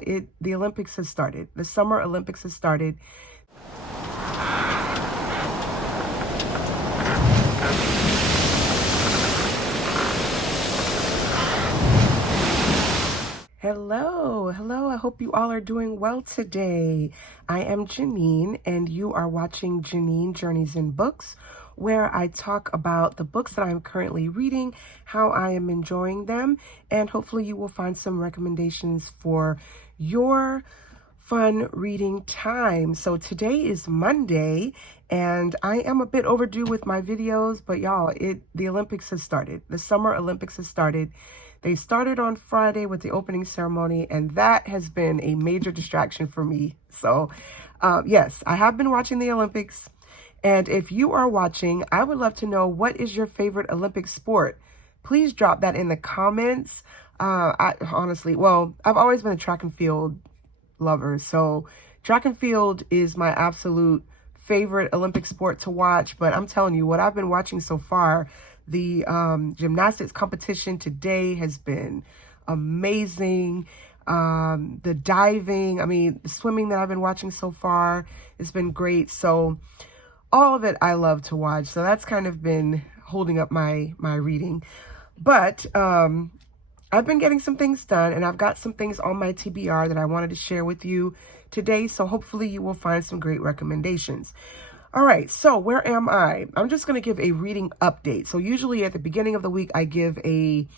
The Olympics has started. The Summer Olympics has started. Hello. I hope you all are doing well today. I am Janine, and you are watching Janine Journeys in Books, where I talk about the books that I'm currently reading, how I am enjoying them, and hopefully you will find some recommendations for your fun reading time. So today is Monday, and I am a bit overdue with my videos, but y'all, the Olympics has started. The Summer Olympics has started. They started on Friday with the opening ceremony, and that has been a major distraction for me. So yes, I have been watching the Olympics, and if you are watching, I would love to know, what is your favorite Olympic sport? Please drop that in the comments. I've always been a track and field lover, so track and field is my absolute favorite Olympic sport to watch. But I'm telling you, what I've been watching so far, the gymnastics competition today has been amazing. The diving, the swimming that I've been watching so far has been great. So all of it I love to watch. So that's kind of been holding up my reading. But I've been getting some things done, and I've got some things on my TBR that I wanted to share with you today. So hopefully you will find some great recommendations. All right, so where am I? I'm just going to give a reading update. So usually at the beginning of the week, I give a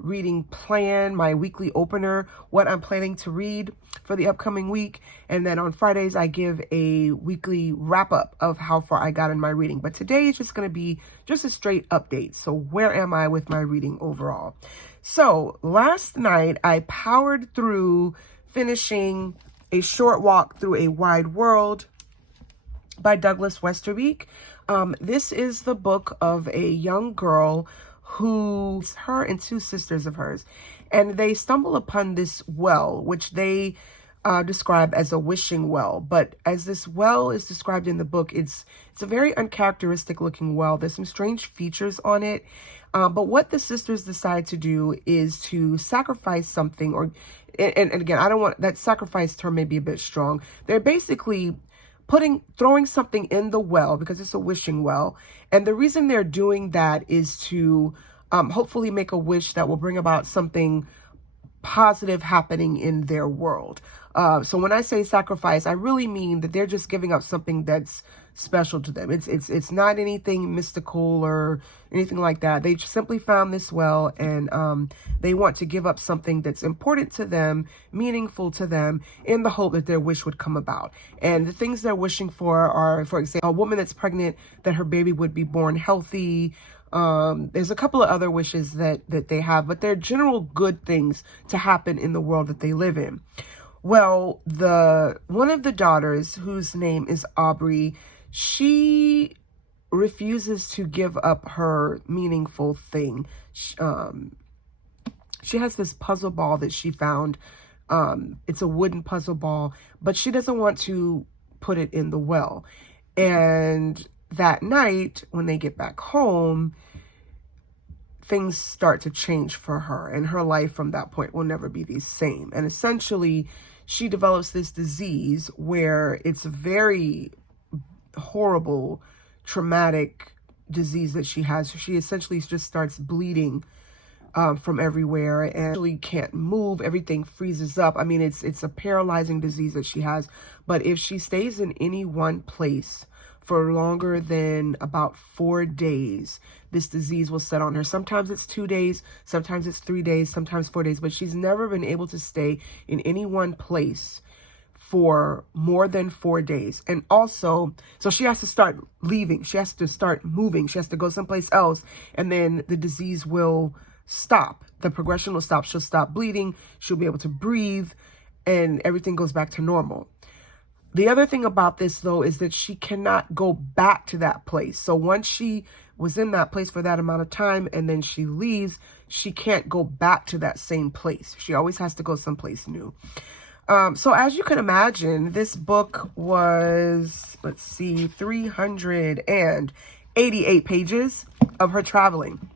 reading plan, my weekly opener, what I'm planning to read for the upcoming week. And then on Fridays, I give a weekly wrap up of how far I got in my reading. But today is just going to be just a straight update. So where am I with my reading overall? So last night, I powered through finishing A Short Walk Through a Wide World by Douglas Westerbeke. This is the book of a young girl her and two sisters of hers, and they stumble upon this well, which they describe as a wishing well. But as this well is described in the book, it's a very uncharacteristic looking well. There's some strange features on it. But what the sisters decide to do is to sacrifice something, and again, I don't want that sacrifice term may be a bit strong. They're basically throwing something in the well because it's a wishing well. And the reason they're doing that is to hopefully make a wish that will bring about something positive happening in their world. So when I say sacrifice, I really mean that they're just giving up something that's special to them. It's not anything mystical or anything like that. They simply found this well, and they want to give up something that's important to them, meaningful to them, in the hope that their wish would come about. And the things they're wishing for are, for example, a woman that's pregnant, that her baby would be born healthy. There's a couple of other wishes that they have, but they're general good things to happen in the world that they live in. Well, one of the daughters, whose name is Aubrey, she refuses to give up her meaningful thing. She has this puzzle ball that she found. It's a wooden puzzle ball, but she doesn't want to put it in the well. And that night, when they get back home, things start to change for her, and her life from that point will never be the same. And essentially, she develops this disease where it's a very horrible, traumatic disease that she has. She essentially just starts bleeding from everywhere and really can't move. Everything freezes up. It's a paralyzing disease that she has. But if she stays in any one place for longer than about 4 days, this disease will set on her. Sometimes it's 2 days, sometimes it's 3 days, sometimes 4 days, but she's never been able to stay in any one place for more than 4 days. And also, so she has to start leaving. She has to start moving. She has to go someplace else, and then the disease will stop. The progression will stop. She'll stop bleeding. She'll be able to breathe, and everything goes back to normal. The other thing about this, though, is that she cannot go back to that place. So once she was in that place for that amount of time and then she leaves, she can't go back to that same place. She always has to go someplace new. So as you can imagine, this book was, 388 pages of her traveling.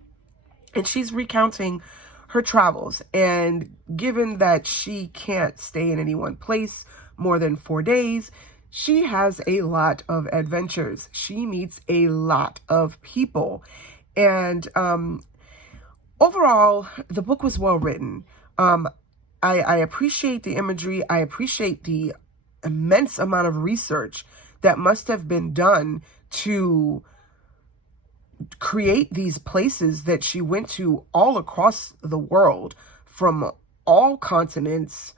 And she's recounting her travels. And given that she can't stay in any one place more than 4 days, she has a lot of adventures. She meets a lot of people. And overall, the book was well written. I appreciate the imagery. I appreciate the immense amount of research that must have been done to create these places that she went to all across the world, from all continents.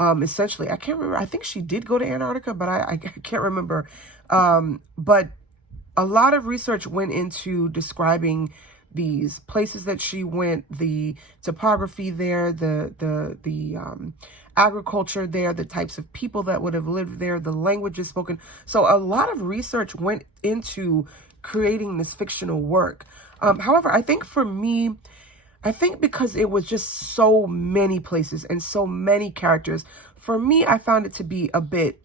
Essentially, I can't remember. I think she did go to Antarctica, but I can't remember. But a lot of research went into describing these places that she went, the topography there, the agriculture there, the types of people that would have lived there, the languages spoken. So a lot of research went into creating this fictional work. However, I think for me, I think because it was just so many places and so many characters, for me, I found it to be a bit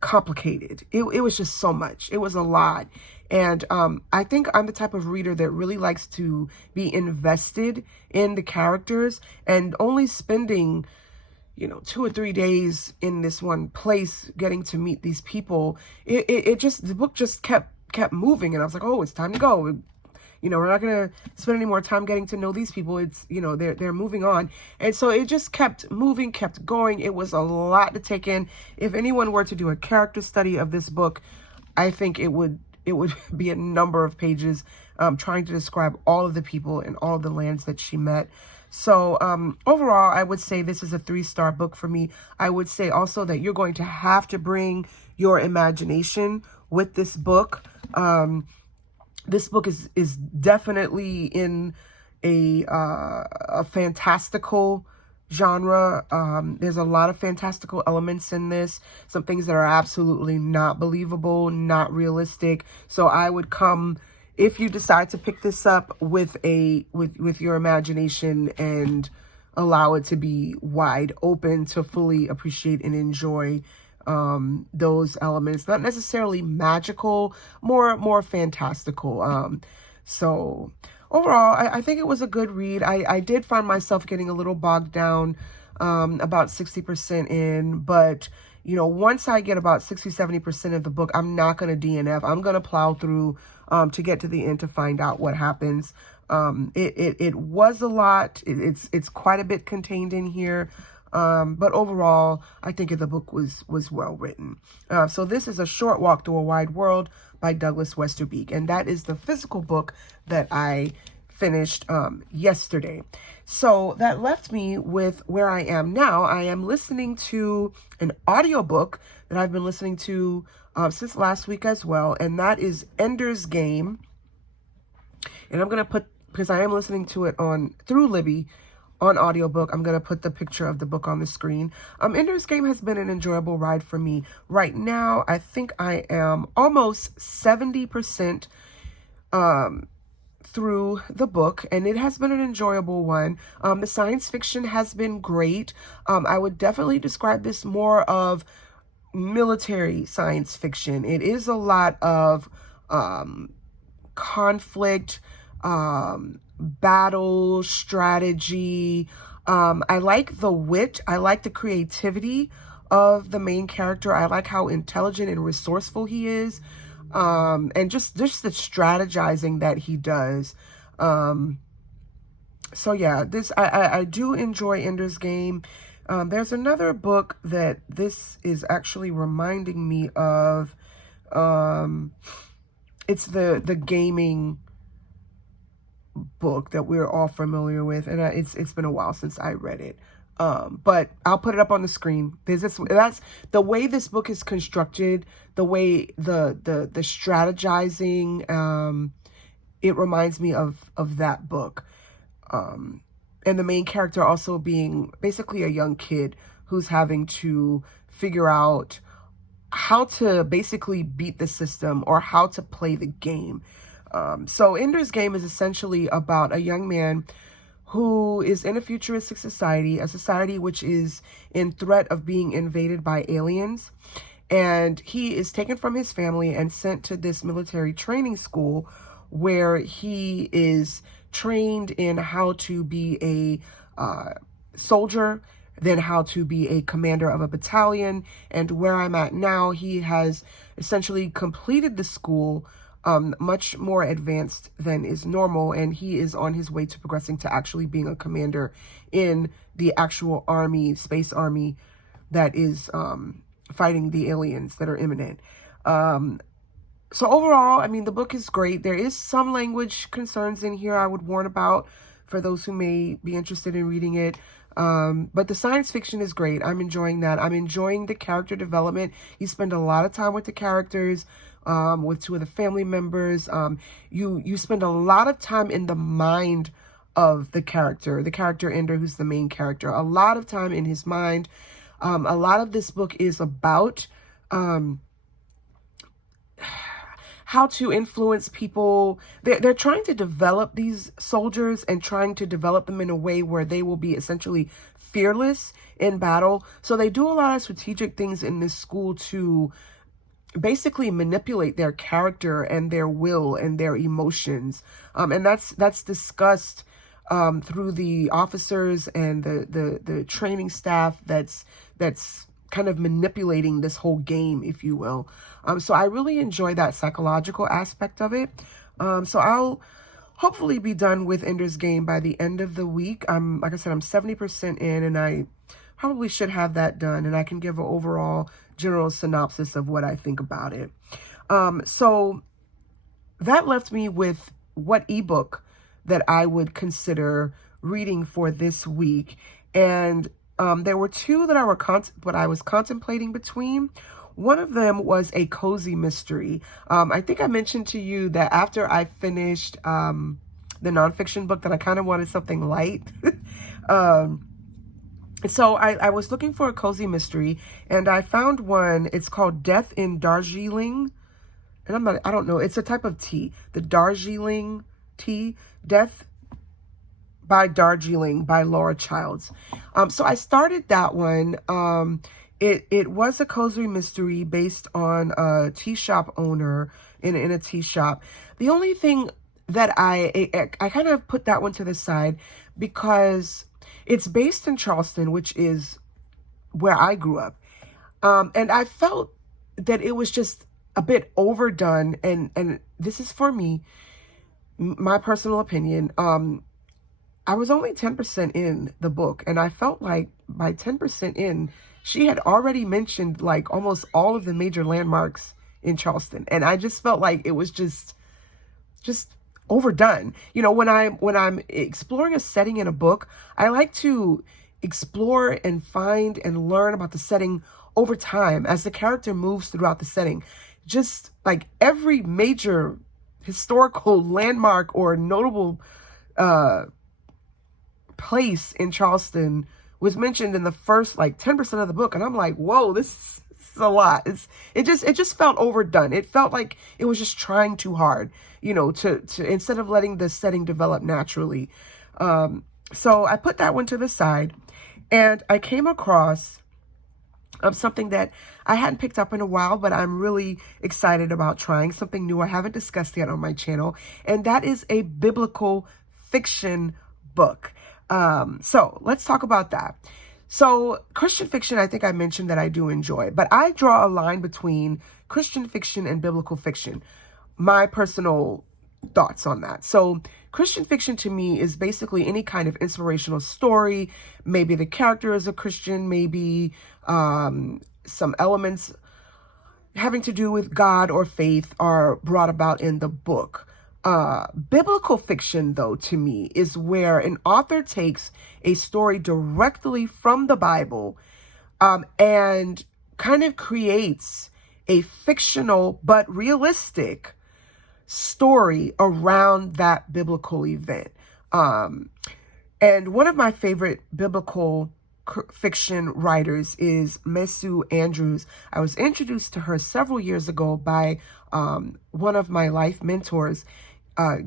complicated. It was just so much. It was a lot. And I think I'm the type of reader that really likes to be invested in the characters, and only spending, 2 or 3 days in this one place getting to meet these people, the book just kept moving, and I was like, oh, it's time to go. We're not going to spend any more time getting to know these people. It's, they're moving on. And so it just kept moving, kept going. It was a lot to take in. If anyone were to do a character study of this book, I think it would be a number of pages trying to describe all of the people and all of the lands that she met. So overall, I would say this is a 3-star book for me. I would say also that you're going to have to bring your imagination with this book. This book is definitely in a fantastical genre. There's a lot of fantastical elements in this. Some things that are absolutely not believable, not realistic. So I would come, if you decide to pick this up, with your imagination, and allow it to be wide open to fully appreciate and enjoy those elements. Not necessarily magical, more fantastical. So overall, I think it was a good read. I did find myself getting a little bogged down about 60% in, but once I get about 60-70% of the book, I'm not going to DNF. I'm going to plow through to get to the end to find out what happens. It was a lot. It's quite a bit contained in here. But overall, I think the book was well written. So this is A Short Walk Through a Wide World by Douglas Westerbeke, and that is the physical book that I finished yesterday. So that left me with where I am now. I am listening to an audiobook that I've been listening to since last week as well, and that is Ender's Game. And I'm going to put, because I am listening to it through Libby, on audiobook, I'm going to put the picture of the book on the screen. Ender's Game has been an enjoyable ride for me. Right now, I think I am almost 70% through the book, and it has been an enjoyable one. The science fiction has been great. I would definitely describe this more of military science fiction. It is a lot of conflict, battle, strategy. I like the wit. I like the creativity of the main character. I like how intelligent and resourceful he is. And just the strategizing that he does. So yeah, I do enjoy Ender's Game. There's another book that this is actually reminding me of. It's the gaming book that we're all familiar with, and it's been a while since I read it. But I'll put it up on the screen. That's the way this book is constructed, the way the strategizing, it reminds me of that book. And the main character also being basically a young kid who's having to figure out how to basically beat the system, or how to play the game. So Ender's Game is essentially about a young man who is in a futuristic society, a society which is in threat of being invaded by aliens. And he is taken from his family and sent to this military training school where he is trained in how to be a soldier, then how to be a commander of a battalion. And where I'm at now, he has essentially completed the school much more advanced than is normal, and he is on his way to progressing to actually being a commander in the actual army, space army, that is fighting the aliens that are imminent. So overall, I mean, the book is great. There is some language concerns in here I would warn about for those who may be interested in reading it. But the science fiction is great. I'm enjoying that. I'm enjoying the character development. You spend a lot of time with the characters, with two of the family members. You spend a lot of time in the mind of the character Ender, who's the main character. A lot of time in his mind. A lot of this book is about how to influence people. They're trying to develop these soldiers and trying to develop them in a way where they will be essentially fearless in battle. So they do a lot of strategic things in this school to basically manipulate their character and their will and their emotions. And that's discussed through the officers and the training staff that's kind of manipulating this whole game, if you will. So I really enjoy that psychological aspect of it. So I'll hopefully be done with Ender's Game by the end of the week. Like I said, I'm 70% in, and I probably should have that done, and I can give an overall general synopsis of what I think about it. So that left me with what ebook that I would consider reading for this week. And there were two that I was contemplating between. One of them was a cozy mystery. I think I mentioned to you that after I finished the nonfiction book that I kind of wanted something light. So I was looking for a cozy mystery, and I found one. It's called Death in Darjeeling. And I don't know. It's a type of tea. The Darjeeling tea. Death by Darjeeling by Laura Childs. So I started that one. It was a cozy mystery based on a tea shop owner in a tea shop. The only thing that I kind of put that one to the side because it's based in Charleston, which is where I grew up. And I felt that it was just a bit overdone. And this is for me, my personal opinion. I was only 10% in the book, and I felt like by 10% in, she had already mentioned like almost all of the major landmarks in Charleston. And I just felt like it was just overdone. You know, when I'm exploring a setting in a book, I like to explore and find and learn about the setting over time as the character moves throughout the setting. Just like every major historical landmark or notable place in Charleston was mentioned in the first like 10% of the book, and I'm like, whoa, this is a lot. It just felt overdone. It felt like it was just trying too hard, you know, to instead of letting the setting develop naturally. So I put that one to the side, and I came across something that I hadn't picked up in a while, but I'm really excited about trying something new I haven't discussed yet on my channel, and that is a biblical fiction book. So let's talk about that. So Christian fiction, I think I mentioned that I do enjoy, but I draw a line between Christian fiction and biblical fiction. My personal thoughts on that. So Christian fiction to me is basically any kind of inspirational story. Maybe the character is a Christian, maybe some elements having to do with God or faith are brought about in the book. Biblical fiction, though, to me, is where an author takes a story directly from the Bible and kind of creates a fictional but realistic story around that biblical event. And one of my favorite biblical fiction writers is Mesu Andrews. I was introduced to her several years ago by one of my life mentors.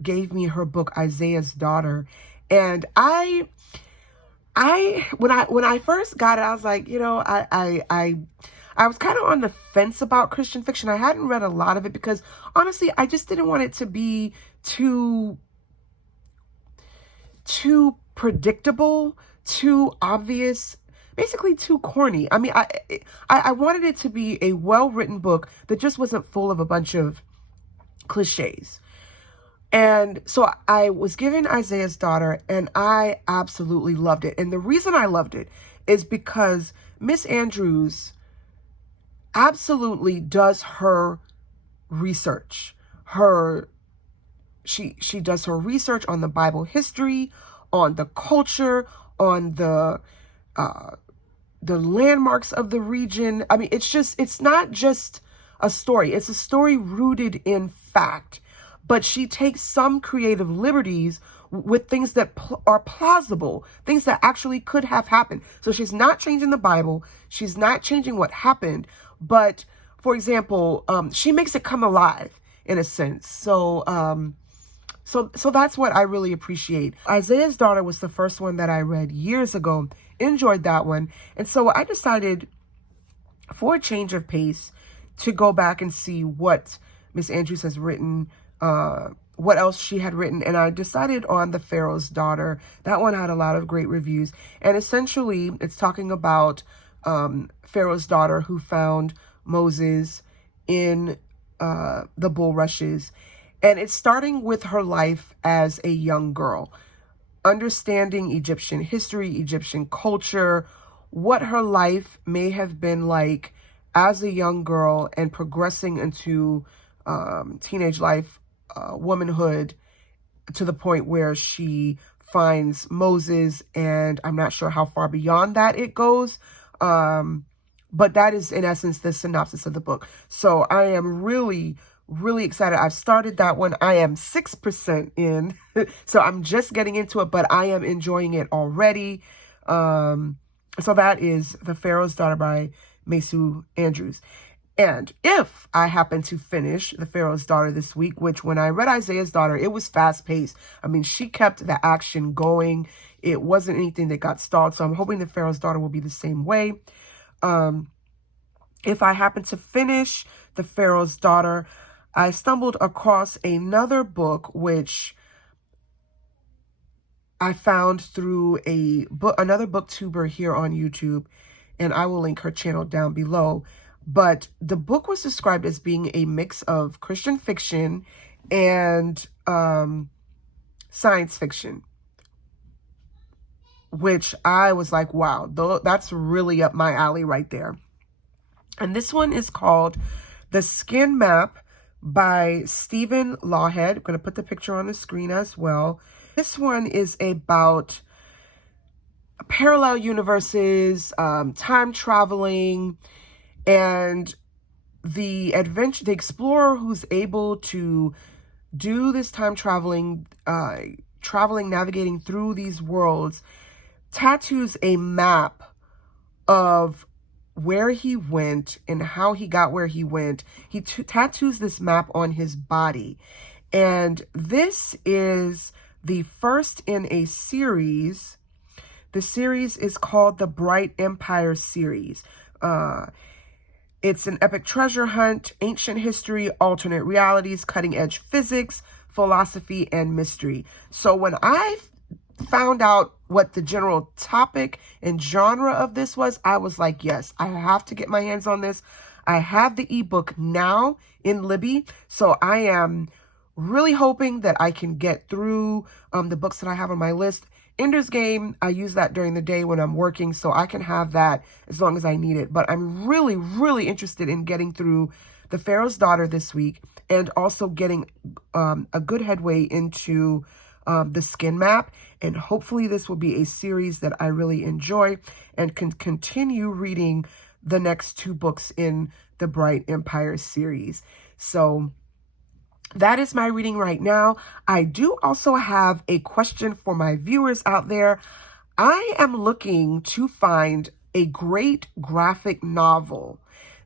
Gave me her book Isaiah's Daughter, and when I first got it, I was like, you know, I was kind of on the fence about Christian fiction. I hadn't read a lot of it because honestly, I just didn't want it to be too too predictable, too obvious, basically too corny. I mean, I wanted it to be a well-written book that just wasn't full of a bunch of cliches. And so I was given Isaiah's Daughter, and I absolutely loved it. And the reason I loved it is because Miss Andrews absolutely does her research. She does her research on the Bible history, on the culture, on the landmarks of the region. I mean, it's not just a story. It's a story rooted in fact. But she takes some creative liberties with things that are plausible, things that actually could have happened. So she's not changing the Bible. She's not changing what happened. But, for example, she makes it come alive in a sense. So that's what I really appreciate. Isaiah's Daughter was the first one that I read years ago. Enjoyed that one. And so I decided, for a change of pace, to go back and see what Miss Andrews has written, what else she had written, and I decided on The Pharaoh's Daughter. That one had a lot of great reviews, and essentially it's talking about Pharaoh's daughter who found Moses in the bulrushes, and it's starting with her life as a young girl, understanding Egyptian history, Egyptian culture, what her life may have been like as a young girl and progressing into teenage life, womanhood, to the point where she finds Moses, and I'm not sure how far beyond that it goes, but that is in essence the synopsis of the book. So I am really excited. I've started that one. I am 6% in, so I'm just getting into it, but I am enjoying it already. So that is The Pharaoh's Daughter by Mesu Andrews. And if I happen to finish The Pharaoh's Daughter this week, which when I read Isaiah's Daughter, it was fast-paced. I mean, she kept the action going. It wasn't anything that got stalled. So I'm hoping The Pharaoh's Daughter will be the same way. If I happen to finish The Pharaoh's Daughter, I stumbled across another book, which I found through another booktuber here on YouTube, and I will link her channel down below. But the book was described as being a mix of Christian fiction and science fiction, which I was like, wow, that's really up my alley right there. And this one is called The Skin Map by Stephen Lawhead. I'm going to put the picture on the screen as well. This one is about parallel universes, time traveling, and the explorer who's able to do this time traveling, navigating through these worlds, tattoos a map of where he went and how he got where he went. He tattoos this map on his body. And this is the first in a series. The series is called the Bright Empire series. It's an epic treasure hunt, ancient history, alternate realities, cutting-edge physics, philosophy, and mystery. So when I found out what the general topic and genre of this was, I was like, yes, I have to get my hands on this. I have the ebook now in Libby, so I am really hoping that I can get through the books that I have on my list. Ender's Game, I use that during the day when I'm working, so I can have that as long as I need it. But I'm really interested in getting through The Pharaoh's Daughter this week, and also getting a good headway into The Skin Map. And hopefully this will be a series that I really enjoy and can continue reading the next two books in the Bright Empire series. So that is my reading right now. I do also have a question for my viewers out there. I am looking to find a great graphic novel.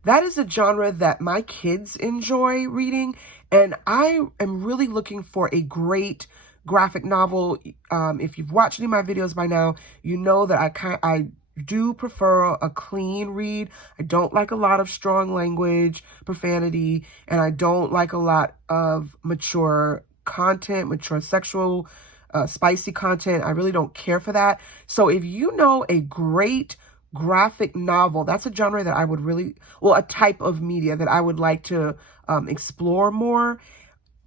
That is a genre that my kids enjoy reading, and I am really looking for a great graphic novel. If you've watched any of my videos by now, you know that I do prefer a clean read. I don't like a lot of strong language, profanity, and I don't like a lot of mature content, mature sexual spicy content. I really don't care for that. So if you know a great graphic novel, that's a genre that I would really, well, a type of media that I would like to explore more.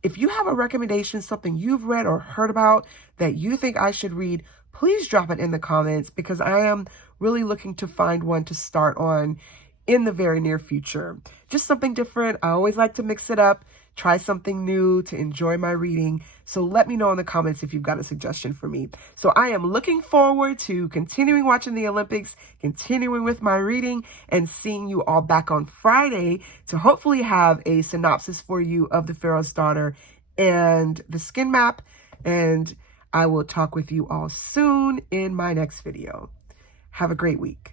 If you have a recommendation, something you've read or heard about that you think I should read, please drop it in the comments, because I am really looking to find one to start on in the very near future. Just something different. I always like to mix it up, try something new to enjoy my reading. So let me know in the comments if you've got a suggestion for me. So I am looking forward to continuing watching the Olympics, continuing with my reading, and seeing you all back on Friday to hopefully have a synopsis for you of The Pharaoh's Daughter and the skin map. And I will talk with you all soon in my next video. Have a great week.